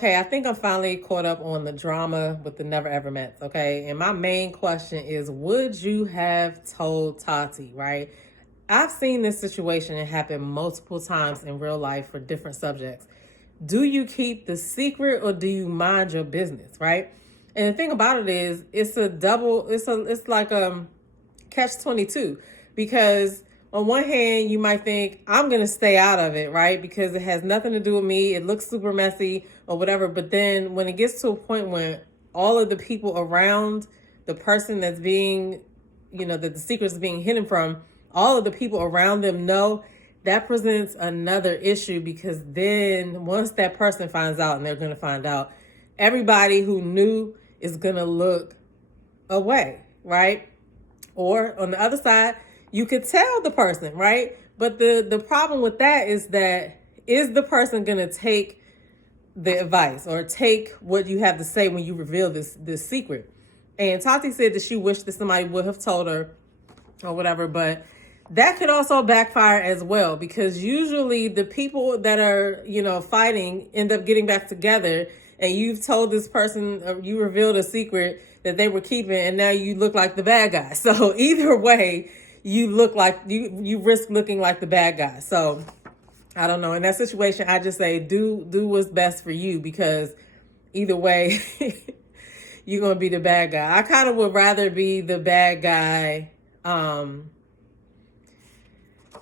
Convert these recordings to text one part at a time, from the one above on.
Okay, I think I'm finally caught up on the drama with the Never Ever Mets. Okay, and my main question is, would you have told Tati? Right? I've seen this situation happen multiple times in real life for different subjects. Do you keep the secret or do you mind your business? Right? And the thing about it is, it's a double. It's like catch-22, because on one hand you might think I'm going to stay out of it, right, because it has nothing to do with me, it looks super messy or whatever. But then when it gets to a point when all of the people around the person that's being, that the secret's being hidden from, all of the people around them know, that presents another issue, because then once that person finds out, and they're going to find out, everybody who knew is going to look away, right? Or on the other side, you could tell the person, right? But the problem with that is the person gonna take the advice or take what you have to say when you reveal this secret? And Tati said that she wished that somebody would have told her or whatever, but that could also backfire as well, because usually the people that are, fighting end up getting back together, and you've told this person, or you revealed a secret that they were keeping, and now you look like the bad guy. So either way, you look like you risk looking like the bad guy. So I don't know. In that situation, I just say do what's best for you, because either way, you're gonna be the bad guy. I kind of would rather be the bad guy. I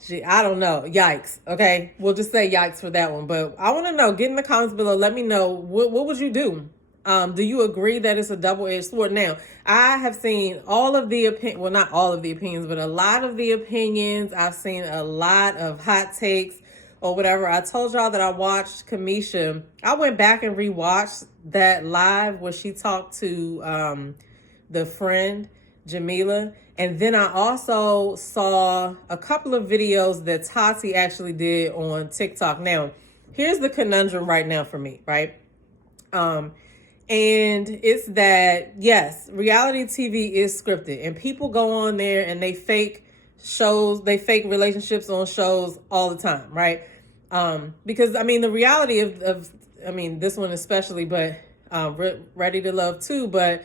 don't know. Yikes. Okay. We'll just say yikes for that one. But I want to know, get in the comments below. Let me know, what would you do? Do you agree that it's a double-edged sword? Now, I have seen all of the well, not all of the opinions, but a lot of the opinions. I've seen a lot of hot takes or whatever. I told y'all that I watched Kamisha. I went back and rewatched that live where she talked to the friend Jamila. And then I also saw a couple of videos that Tati actually did on TikTok. Now, here's the conundrum right now for me, right? And it's that, yes, reality TV is scripted, and people go on there and they fake shows, they fake relationships on shows all the time, right? Because I mean, the reality of this one especially, but Ready to Love too, but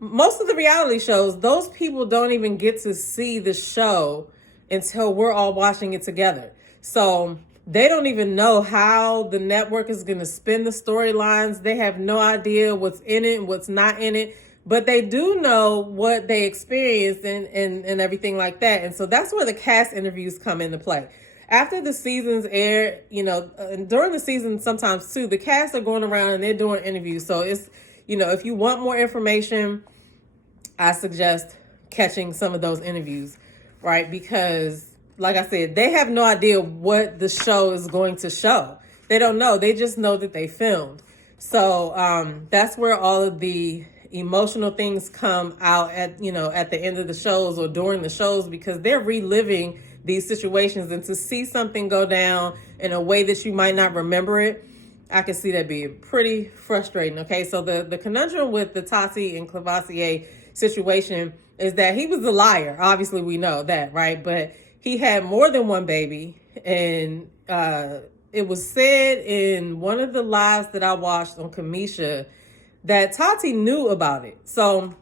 most of the reality shows, those people don't even get to see the show until we're all watching it together. So they don't even know how the network is going to spin the storylines. They have no idea what's in it and what's not in it, but they do know what they experienced and everything like that. And so that's where the cast interviews come into play. After the seasons air, during the season sometimes too, the cast are going around and they're doing interviews. So it's, if you want more information, I suggest catching some of those interviews, right? Because like I said, they have no idea what the show is going to show. They don't know. They just know that they filmed. So that's where all of the emotional things come out at the end of the shows or during the shows, because they're reliving these situations. And to see something go down in a way that you might not remember it, I can see that being pretty frustrating. Okay, so the conundrum with the Tati and Clevassier situation is that he was a liar. Obviously, we know that, right? But he had more than one baby, and it was said in one of the lives that I watched on Kamisha that Tati knew about it. So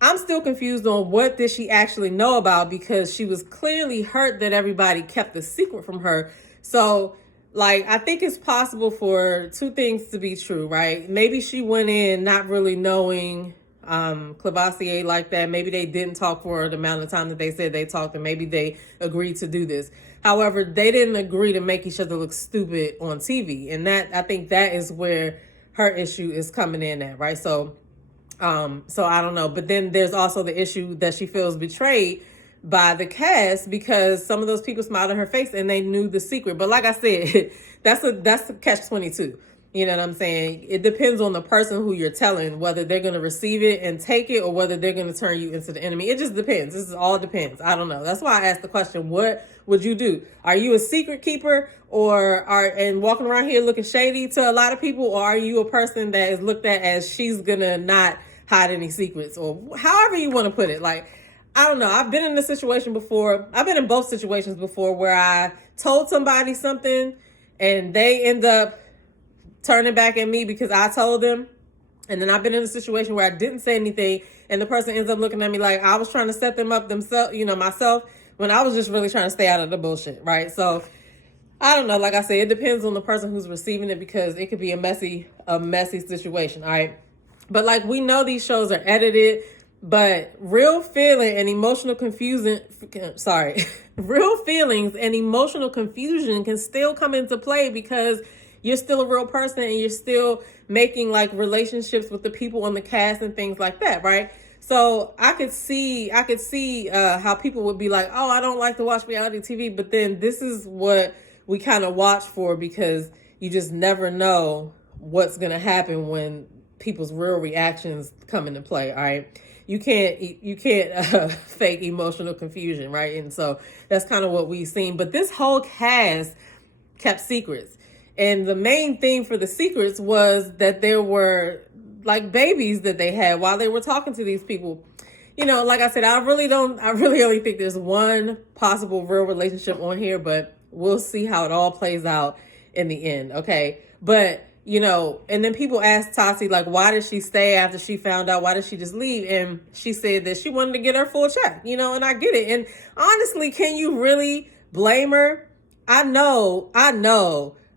I'm still confused on what did she actually know about, because she was clearly hurt that everybody kept the secret from her. So I think it's possible for two things to be true, right? Maybe she went in not really knowing Clevassier like that. Maybe they didn't talk for the amount of time that they said they talked, and maybe they agreed to do this. However, they didn't agree to make each other look stupid on TV. And I think that is where her issue is coming in at, right? So I don't know. But then there's also the issue that she feels betrayed by the cast, because some of those people smiled on her face and they knew the secret. But like I said, that's a catch-22. You know what I'm saying? It depends on the person who you're telling, whether they're going to receive it and take it, or whether they're going to turn you into the enemy. It just depends. This is all depends. I don't know. That's why I asked the question, what would you do? Are you a secret keeper and walking around here looking shady to a lot of people? Or are you a person that is looked at as she's going to not hide any secrets, or however you want to put it? I don't know. I've been in this situation before. I've been in both situations before where I told somebody something and they end up turning back at me because I told them. And then I've been in a situation where I didn't say anything, and the person ends up looking at me like I was trying to set them up themselves, myself, when I was just really trying to stay out of the bullshit, right? So I don't know. Like I said, it depends on the person who's receiving it, because it could be a messy situation, all right? But like, we know these shows are edited, but real feeling and emotional confusion, real feelings and emotional confusion can still come into play, because you're still a real person and you're still making like relationships with the people on the cast and things like that, right? So I could see how people would be like, oh, I don't like to watch reality TV, but then this is what we kind of watch for, because you just never know what's going to happen when people's real reactions come into play, all right? You can't fake emotional confusion, right? And so that's kind of what we've seen. But this whole cast kept secrets. And the main thing for the secrets was that there were like babies that they had while they were talking to these people. Like I said, I really only think there's one possible real relationship on here, but we'll see how it all plays out in the end. Okay. But, and then people asked Tati, like, why did she stay after she found out? Why did she just leave? And she said that she wanted to get her full check, and I get it. And honestly, can you really blame her? I know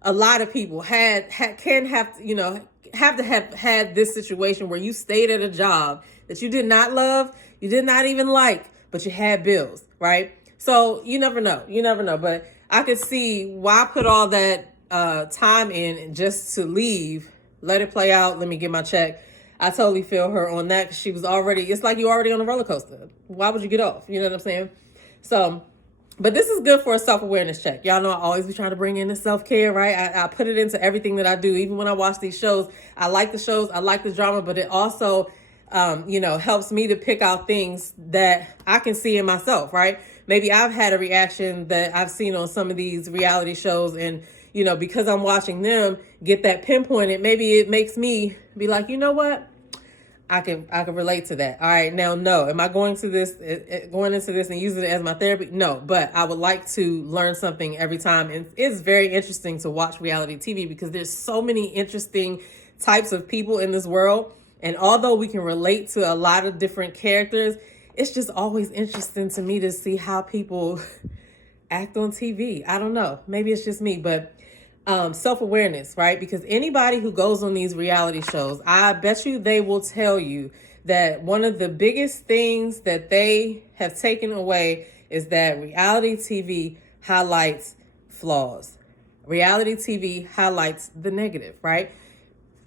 a lot of people have to have had this situation where you stayed at a job that you did not love, you did not even like, but you had bills, right? So you never know. But I could see why put all that time in just to leave, let it play out, let me get my check. I totally feel her on that, because she was it's like you're already on a roller coaster. Why would you get off? You know what I'm saying? So, but this is good for a self-awareness check. Y'all know I always be trying to bring in the self-care, right? I put it into everything that I do. Even when I watch these shows, I like the shows, I like the drama, but it also, helps me to pick out things that I can see in myself, right? Maybe I've had a reaction that I've seen on some of these reality shows, and, because I'm watching them get that pinpointed, maybe it makes me be like, you know what? I can relate to that. All right. Now, no, am I going into this and using it as my therapy? No, but I would like to learn something every time. And it's very interesting to watch reality TV, because there's so many interesting types of people in this world. And although we can relate to a lot of different characters, it's just always interesting to me to see how people act on TV. I don't know. Maybe it's just me, but self-awareness, right? Because anybody who goes on these reality shows, I bet you they will tell you that one of the biggest things that they have taken away is that reality TV highlights flaws. Reality TV highlights the negative, right?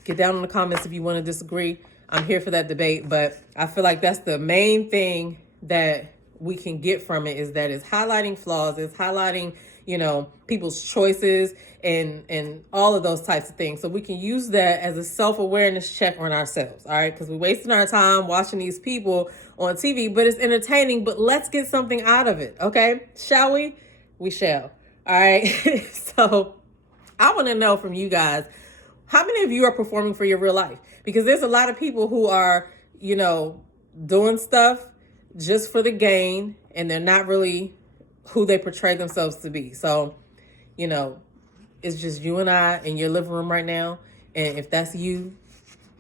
Get down in the comments if you want to disagree. I'm here for that debate, but I feel like that's the main thing that we can get from it, is that it's highlighting flaws, it's highlighting, people's choices and all of those types of things. So we can use that as a self-awareness check on ourselves, all right? Because we're wasting our time watching these people on TV, but it's entertaining, but let's get something out of it, okay? Shall we? We shall, all right? So I want to know from you guys, how many of you are performing for your real life? Because there's a lot of people who are, doing stuff just for the gain, and they're not really who they portray themselves to be. So, it's just you and I in your living room right now. And if that's you,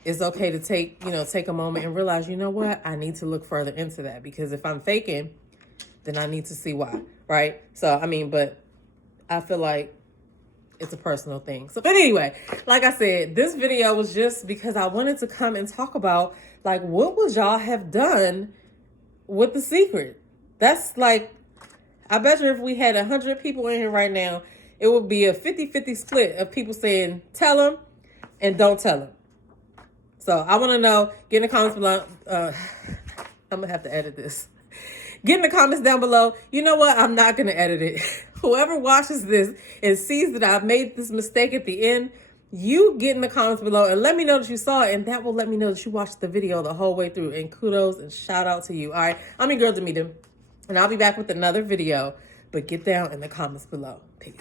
it's okay to take a moment and realize, you know what? I need to look further into that, because if I'm faking, then I need to see why, right? So, but I feel like it's a personal thing. So, but anyway, like I said, this video was just because I wanted to come and talk about, like, what would y'all have done with The Secret? That's like, I bet you if we had 100 people in here right now, it would be a 50-50 split of people saying, tell them and don't tell them. So I want to know, get in the comments below. I'm going to have to edit this. Get in the comments down below. You know what? I'm not going to edit it. Whoever watches this and sees that I've made this mistake at the end, you get in the comments below and let me know that you saw it, and that will let me know that you watched the video the whole way through. And kudos and shout out to you. All right, I'm your girl, Demita, and I'll be back with another video, but get down in the comments below. Peace.